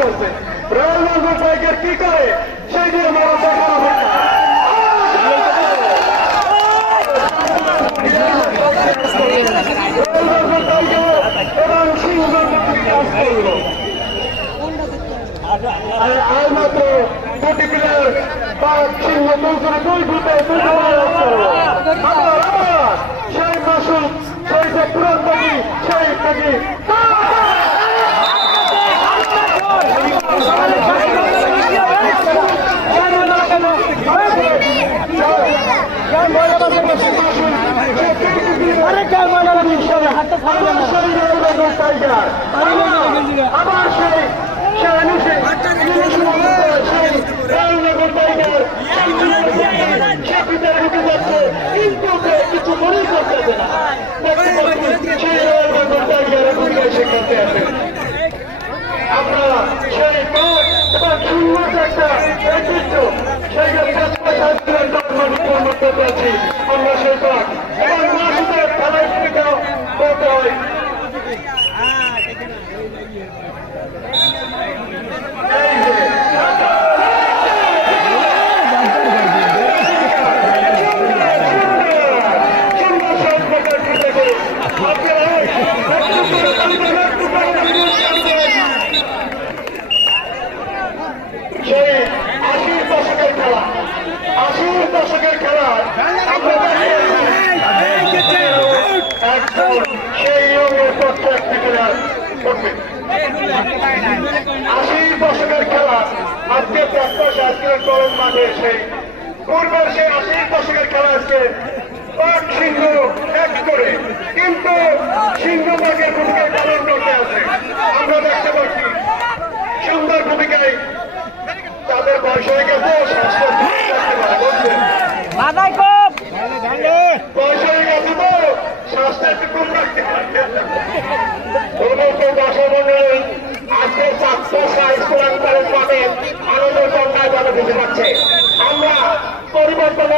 করছে। Royal Bengal tiger কি করে সেই দিয়ে আমার দেখানো হয় না। এবং সিংহ কাজ করলো আর মাত্র দুটি প্লেয়ার বা সিংহ মৌসুমে দুই গ্রুপে সেই মাসুদ সেই যে পুরান বাকি সেই বাকি আবার সেই কিছু মনে করতেছে না আমরা সেই একটা ঐতিহ্য সেই করতে পেরেছি আমরা সেই পাঠ এবং মাসুদের খেলায় ভূমিকাও করতে হয়। সেই 80 দশকের খেলা 80 দশকের খেলা সেই রঙের পক্ষে একটি প্লেয়ার করবে 80 দশকের খেলা আজকে প্র্যাকটিস আজকের কলম মাঠে সেই পূর্বের সেই 80 দশকের খেলা আজকে পাক সিংহ এক করে কিন্তু সিংহবাগের ভূমিকায় পালন করতে আছে। আমরা দেখতে পাচ্ছি সুন্দর ভূমিকায় তাদের বয়স হয়ে গেছে বয়স হয়ে গেছে তো শ্বাসটা একটু কম রাখতে পারবে। আজকে স্কুল পাবেন আনন্দের কন্যায় যারা বুঝে পাচ্ছে আমরা পরিবর্তন